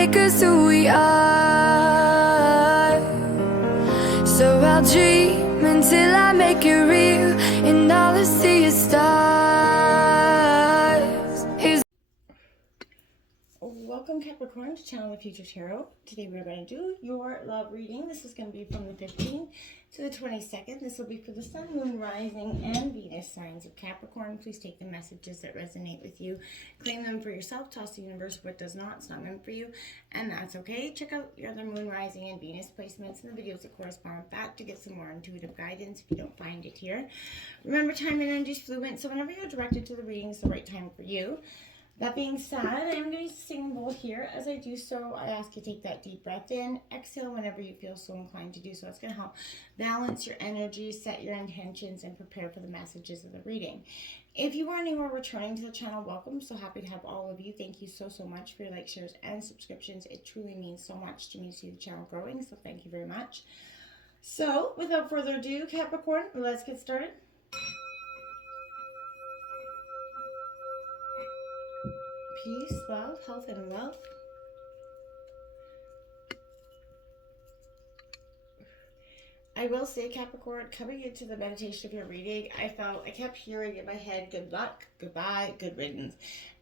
make us who we are. So I'll dream until I make it real, and all I see is stars. Welcome Capricorn to Channel the Future Tarot. Today we're going to do your love reading. This is going to be from the 15th to the 22nd. This will be for the Sun, Moon, Rising, and Venus signs of Capricorn. Please take the messages that resonate with you. Claim them for yourself. Toss the universe what does not. It's not meant for you, and that's okay. Check out your other Moon, Rising, and Venus placements and the videos that correspond with that to get some more intuitive guidance if you don't find it here. Remember, time and energy is fluent, so whenever you're directed to the reading, it's the right time for you. That being said, I'm going to sing bowl here. As I do so, I ask you to take that deep breath in. Exhale whenever you feel so inclined to do so. It's going to help balance your energy, set your intentions, and prepare for the messages of the reading. If you are new or returning to the channel, welcome. So happy to have all of you. Thank you so much for your likes, shares, and subscriptions. It truly means so much to me to see the channel growing, so thank you very much. So, without further ado, Capricorn, let's get started. Peace, love, health, and wealth. I will say, Capricorn, coming into the meditation of your reading, I kept hearing in my head, good luck, goodbye, good riddance.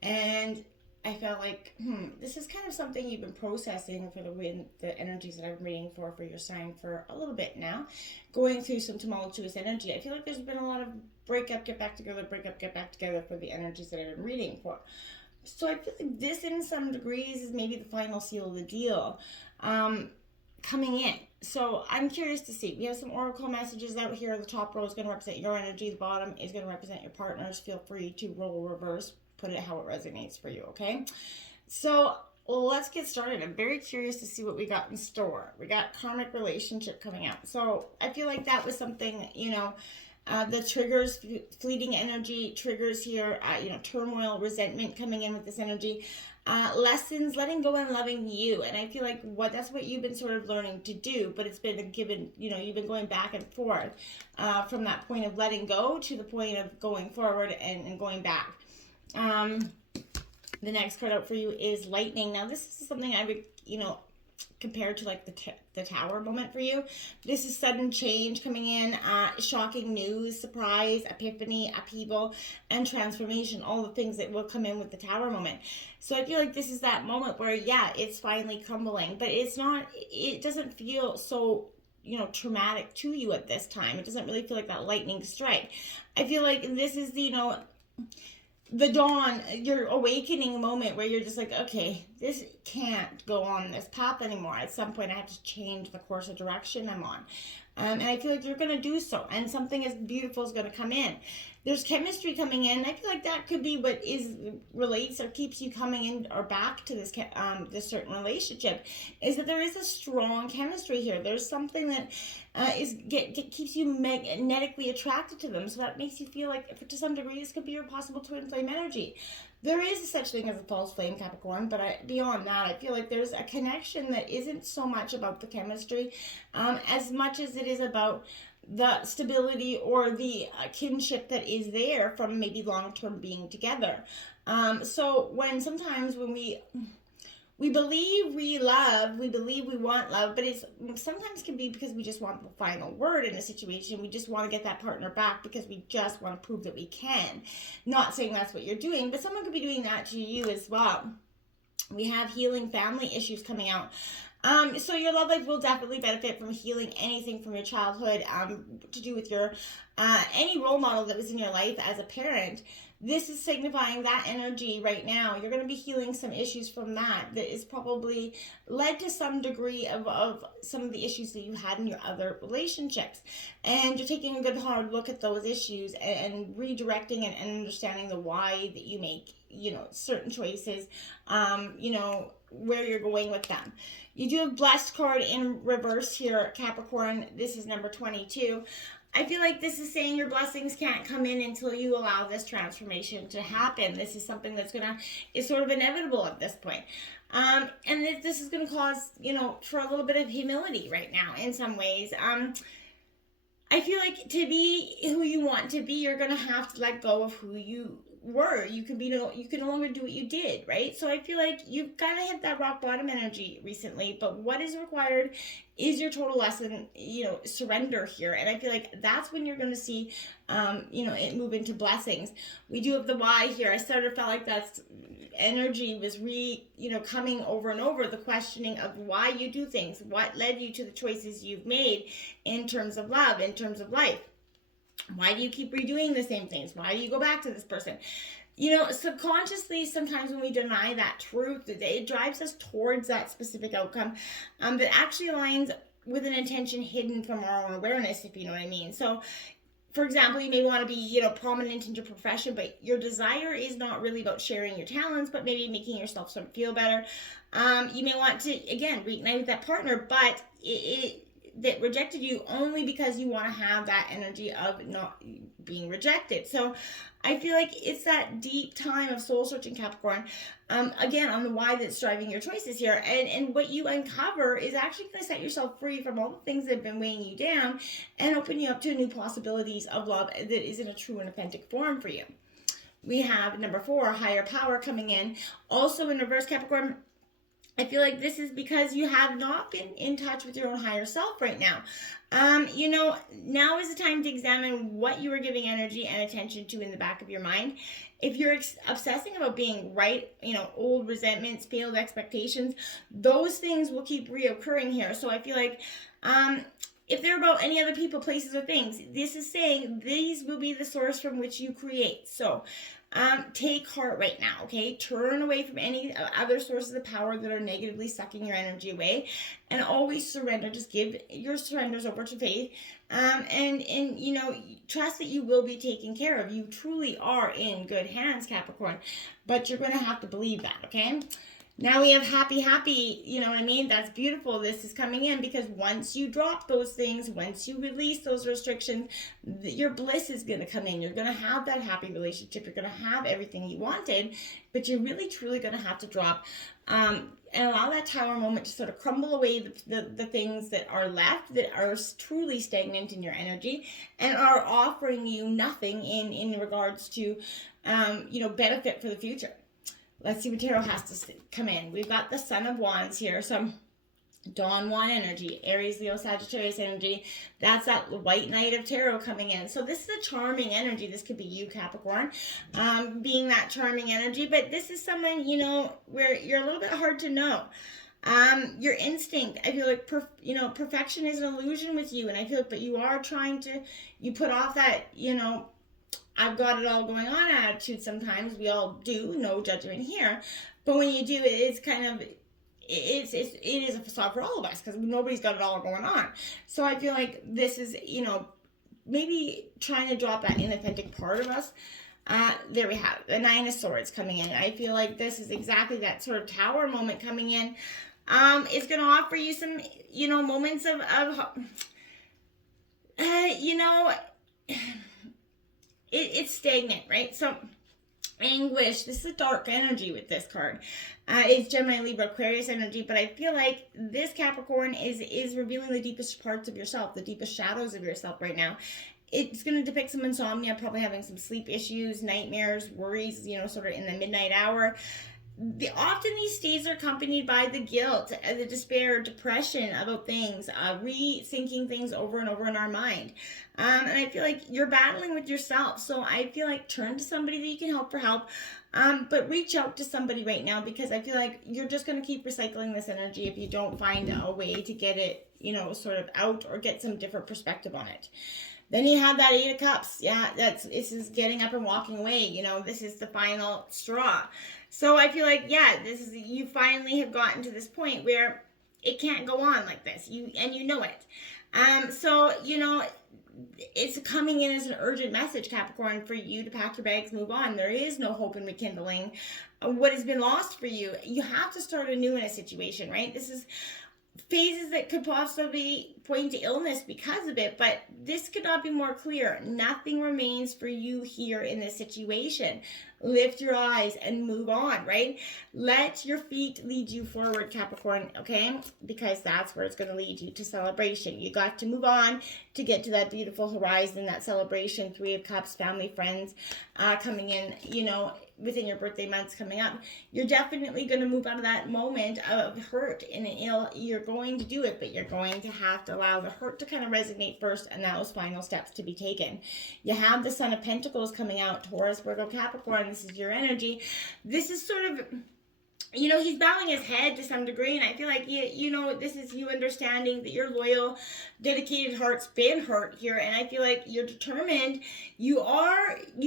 And I felt like, this is kind of something you've been processing for the energies that I've been reading for your sign for a little bit now. Going through some tumultuous energy. I feel like there's been a lot of break up, get back together, break up, get back together for the energies that I've been reading for. So I feel like this, in some degrees, is maybe the final seal of the deal coming in. So I'm curious to see. We have some oracle messages out here. The top row is going to represent your energy. The bottom is going to represent your partner's. Feel free to roll reverse. Put it how it resonates for you, okay? So let's get started. I'm very curious to see what we got in store. We got karmic relationship coming out. So I feel like that was something, the triggers, fleeting energy triggers here, turmoil, resentment coming in with this energy, lessons, letting go and loving you. And I feel like that's what you've been sort of learning to do, but it's been a given, you've been going back and forth from that point of letting go to the point of going forward and going back. The next card out for you is lightning. Now this is something I would, compared to like the tower moment for you. This is sudden change coming in, shocking news, surprise, epiphany, upheaval, and transformation, all the things that will come in with the tower moment. So I feel like this is that moment where, yeah, it's finally crumbling, but it doesn't feel so traumatic to you at this time. It doesn't really feel like that lightning strike. I feel like this is the dawn, your awakening moment where you're just like, okay, this can't go on this path anymore. At some point I have to change the course of direction I'm on. And I feel like you're going to do so. And something as beautiful is going to come in. There's chemistry coming in. I feel like that could be what relates or keeps you coming in or back to this certain relationship, is that there is a strong chemistry here. There's something that keeps you magnetically attracted to them. So that makes you feel like, to some degree, this could be your possible twin flame energy. There is a such thing as a false flame, Capricorn, but beyond that, I feel like there's a connection that isn't so much about the chemistry as much as it is about the stability or the kinship that is there from maybe long-term being together. So sometimes when we believe we love, we believe we want love, but it sometimes can be because we just want the final word in a situation. We just want to get that partner back because we just want to prove that we can. Not saying that's what you're doing, but someone could be doing that to you as well. We have healing family issues coming out. So your love life will definitely benefit from healing anything from your childhood, to do with your any role model that was in your life as a parent. This is signifying that energy right now. You're going to be healing some issues from that is probably led to some degree of some of the issues that you had in your other relationships. And you're taking a good hard look at those issues and redirecting and understanding the why that you make, certain choices, where you're going with them. You do have blessed card in reverse here, Capricorn. This is number 22. I feel like this is saying your blessings can't come in until you allow this transformation to happen. This is something that's is sort of inevitable at this point. And this is going to cause, for a little bit of humility right now in some ways. I feel like to be who you want to be, you're going to have to let go of who you were. You can no longer do what you did, right? So I feel like you've kind of hit that rock bottom energy recently, but what is required is your total lesson, surrender here. And I feel like that's when you're going to see, it move into blessings. We do have the why here. I sort of felt like that's energy was coming over and over, the questioning of why you do things, what led you to the choices you've made in terms of love, in terms of life. Why do you keep redoing the same things? Why do you go back to this person? Subconsciously, sometimes when we deny that truth, it drives us towards that specific outcome that actually aligns with an intention hidden from our own awareness, if you know what I mean. So, for example, you may want to be, prominent in your profession, but your desire is not really about sharing your talents, but maybe making yourself sort of feel better. You may want to, again, reignite with that partner, but that rejected you only because you want to have that energy of not being rejected. So I feel like it's that deep time of soul searching, Capricorn, again, on the why that's driving your choices here. And what you uncover is actually going to set yourself free from all the things that have been weighing you down and open you up to new possibilities of love that is in a true and authentic form for you. We have number 4, higher power, coming in. Also in reverse, Capricorn, I feel like this is because you have not been in touch with your own higher self right now. Now is the time to examine what you are giving energy and attention to in the back of your mind. If you're obsessing about being right, old resentments, failed expectations, those things will keep reoccurring here. So I feel like if they're about any other people, places, or things, this is saying these will be the source from which you create. So take heart right now, okay? Turn away from any other sources of power that are negatively sucking your energy away, and always surrender. Just give your surrenders over to faith, and trust that you will be taken care of. You truly are in good hands, Capricorn, but you're going to have to believe that, okay? Now we have happy, you know what I mean? That's beautiful. This is coming in because once you drop those things, once you release those restrictions, your bliss is going to come in. You're going to have that happy relationship. You're going to have everything you wanted, but you're really, truly going to have to drop and allow that tower moment to sort of crumble away the things that are left, that are truly stagnant in your energy and are offering you nothing in regards to, benefit for the future. Let's see what tarot has to come in. We've got the Sun of Wands here. So Dawn Wand energy, Aries, Leo, Sagittarius energy. That's that White Knight of Tarot coming in. So this is a charming energy. This could be you, Capricorn, being that charming energy. But this is someone, where you're a little bit hard to know. Your instinct, I feel like, perfection is an illusion with you. And I feel like, but you are trying to, you put off that, I've got it all going on attitude sometimes. We all do, no judgment here. But when you do, it's kind of, it is a facade for all of us because nobody's got it all going on. So I feel like this is, maybe trying to drop that inauthentic part of us. There we have the Nine of Swords coming in. I feel like this is exactly that sort of tower moment coming in. It's going to offer you some, moments of it's stagnant, right? So anguish, this is a dark energy with this card. It's Gemini, Libra, Aquarius energy, but I feel like this Capricorn is revealing the deepest parts of yourself, the deepest shadows of yourself right now. It's going to depict some insomnia, probably having some sleep issues, nightmares, worries, sort of in the midnight hour. Often these states are accompanied by the guilt, the despair, depression about things, rethinking things over and over in our mind. And I feel like you're battling with yourself. So I feel like turn to somebody that you can help for help. But reach out to somebody right now because I feel like you're just going to keep recycling this energy if you don't find a way to get it, sort of out or get some different perspective on it. Then you have that Eight of Cups. Yeah, this is getting up and walking away. This is the final straw. So I feel like, you finally have gotten to this point where it can't go on like this. You know it. It's coming in as an urgent message, Capricorn, for you to pack your bags, move on. There is no hope in rekindling what has been lost for you. You have to start anew in a situation, right? This is phases that could possibly point to illness because of it, but this could not be more clear. Nothing remains for you here in this situation. lift your eyes and move on, right? Let your feet lead you forward, Capricorn, okay? Because that's where it's going to lead you to celebration. You got to move on to get to that beautiful horizon, that celebration. Three of Cups, family, friends coming in, within your birthday months coming up. You're definitely going to move out of that moment of hurt, and you're going to do it, but you're going to have to allow the hurt to kind of resonate first, and those final steps to be taken. You have the Son of Pentacles coming out, Taurus, Virgo, Capricorn. This is your energy. This is sort of, he's bowing his head to some degree, and I feel like, this is you understanding that your loyal, dedicated heart's been hurt here, and I feel like you're determined. You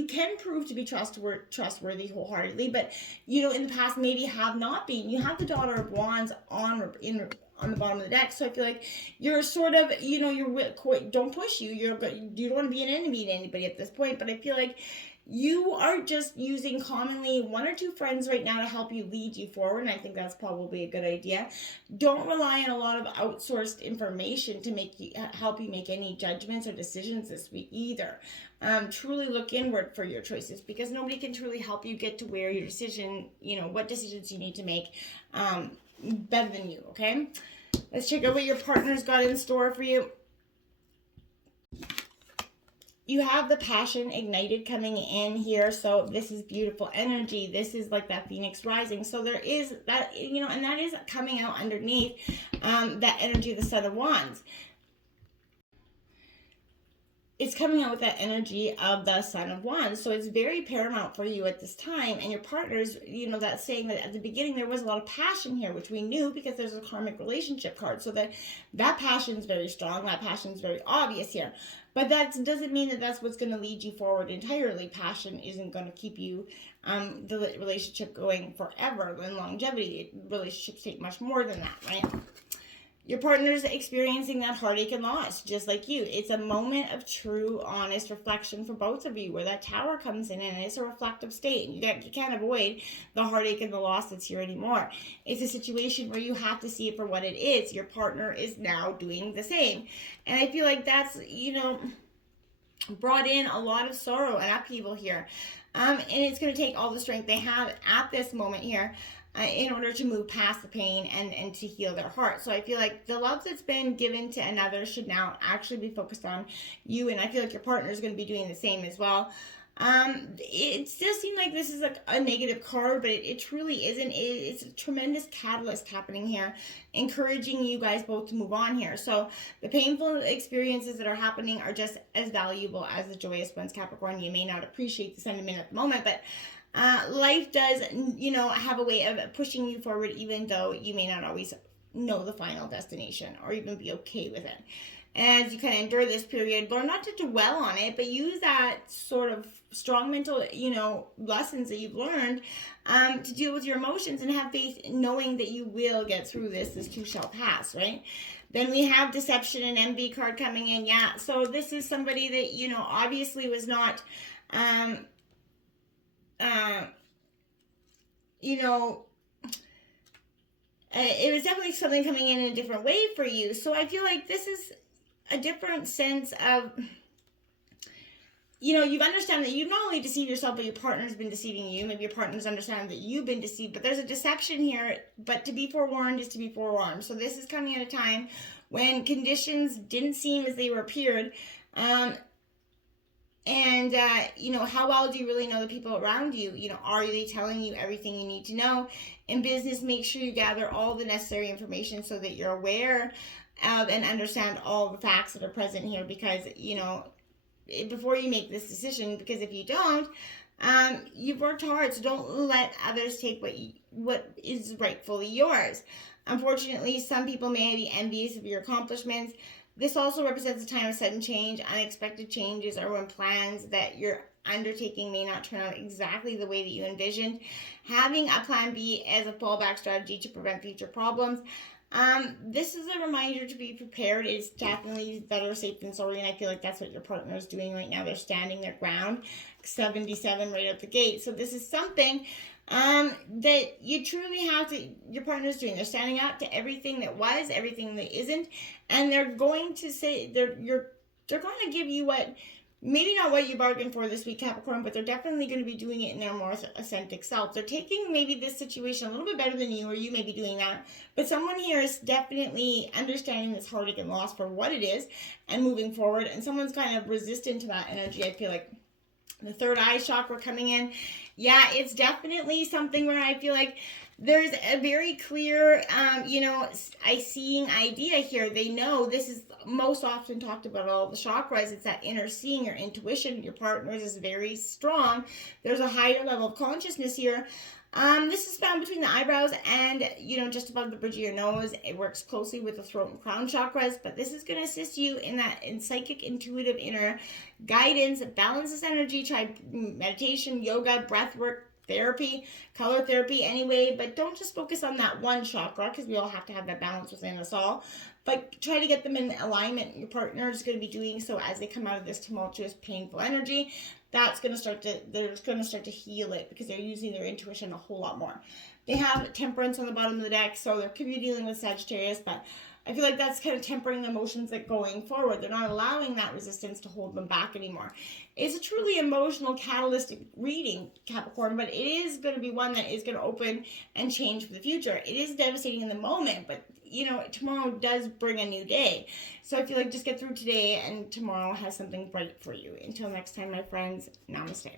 can prove to be trustworthy wholeheartedly, but, in the past maybe have not been. You have the Daughter of Wands on the bottom of the deck, so I feel like you're sort of, don't push you. You don't want to be an enemy to anybody at this point, but I feel like you are just using commonly one or two friends right now to help you lead you forward, and I think that's probably a good idea. Don't rely on a lot of outsourced information to help you make any judgments or decisions this week either. Truly look inward for your choices, because nobody can truly help you get to where your decision, what decisions you need to make better than you, okay? Let's check out what your partner's got in store for you. You have the passion ignited coming in here, so this is beautiful energy. This is like that phoenix rising. So there is that, and that is coming out underneath that energy of the Son of Wands. It's coming out with that energy of the Son of Wands. So it's very paramount for you at this time. And your partners, that's saying that at the beginning there was a lot of passion here, which we knew because there's a karmic relationship card. So that passion is very strong. That passion is very obvious here. But that doesn't mean that that's what's going to lead you forward entirely. Passion isn't going to keep you, the relationship going forever. In longevity, relationships take much more than that, right? Your partner's experiencing that heartache and loss, just like you. It's a moment of true, honest reflection for both of you, where that Tower comes in, and it's a reflective state. You can't avoid the heartache and the loss that's here anymore. It's a situation where you have to see it for what it is. Your partner is now doing the same. And I feel like that's, brought in a lot of sorrow and upheaval here. And it's going to take all the strength they have at this moment here in order to move past the pain and to heal their heart. So I feel like the love that's been given to another should now actually be focused on you, and I feel like your partner is going to be doing the same as well. It still seems like this is like a negative card, but it truly isn't. It's a tremendous catalyst happening here, encouraging you guys both to move on here. So the painful experiences that are happening are just as valuable as the joyous ones, Capricorn. You may not appreciate the sentiment at the moment, but life does, have a way of pushing you forward, even though you may not always know the final destination or even be okay with it. As you kind of endure this period, learn not to dwell on it, but use that sort of strong mental, lessons that you've learned to deal with your emotions, and have faith knowing that you will get through this. This too shall pass, right? Then we have Deception and Envy card coming in. Yeah, so this is somebody that, obviously was not, it was definitely something coming in a different way for you. So I feel like this is a different sense of, you've understand that you've not only deceived yourself, but your partner's been deceiving you. Maybe your partner's understanding that you've been deceived, but there's a deception here. But to be forewarned is to be forewarned. So this is coming at a time when conditions didn't seem as they were appeared. How well do you really know the people around you? Are they telling you everything you need to know? In business, make sure you gather all the necessary information so that you're aware of and understand all the facts that are present here, because, before you make this decision, because if you don't, you've worked hard, so don't let others take what is rightfully yours. Unfortunately, some people may be envious of your accomplishments. This also represents a time of sudden change, unexpected changes, or when plans that you're undertaking may not turn out exactly the way that you envisioned. Having a plan B as a fallback strategy to prevent future problems. This is a reminder to be prepared. It's definitely better safe than sorry, and I feel like that's what your partner is doing right now. They're standing their ground. 77 right out the gate. So this is something that you truly have to, your partner's doing. They're standing out to everything that was, everything that isn't, and they're going to say, they're going to give you what maybe not what you bargained for this week, Capricorn, but they're definitely going to be doing it in their more authentic self. They're taking maybe this situation a little bit better than you, or you may be doing that. But someone here is definitely understanding this heartache and loss for what it is and moving forward. And someone's kind of resistant to that energy. I feel like the third eye chakra coming in. Yeah, it's definitely something where I feel like there's a very clear, I seeing idea here. They know this is most often talked about all the chakras. It's that inner seeing, your intuition, your partners is very strong. There's a higher level of consciousness here. This is found between the eyebrows and, just above the bridge of your nose. It works closely with the throat and crown chakras, but this is going to assist you in psychic, intuitive, inner guidance. Balance this energy. Try meditation, yoga, breath work, therapy, color therapy anyway, but don't just focus on that one chakra, because we all have to have that balance within us all. But try to get them in alignment. Your partner is going to be doing so as they come out of this tumultuous, painful energy. They're going to start to heal it, because they're using their intuition a whole lot more. They have Temperance on the bottom of the deck, so they could be dealing with Sagittarius, but I feel like that's kind of tempering the emotions that going forward. They're not allowing that resistance to hold them back anymore. It's a truly emotional, catalytic reading, Capricorn, but it is going to be one that is going to open and change for the future. It is devastating in the moment, but tomorrow does bring a new day. So I feel like just get through today, and tomorrow has something bright for you. Until next time, my friends, namaste.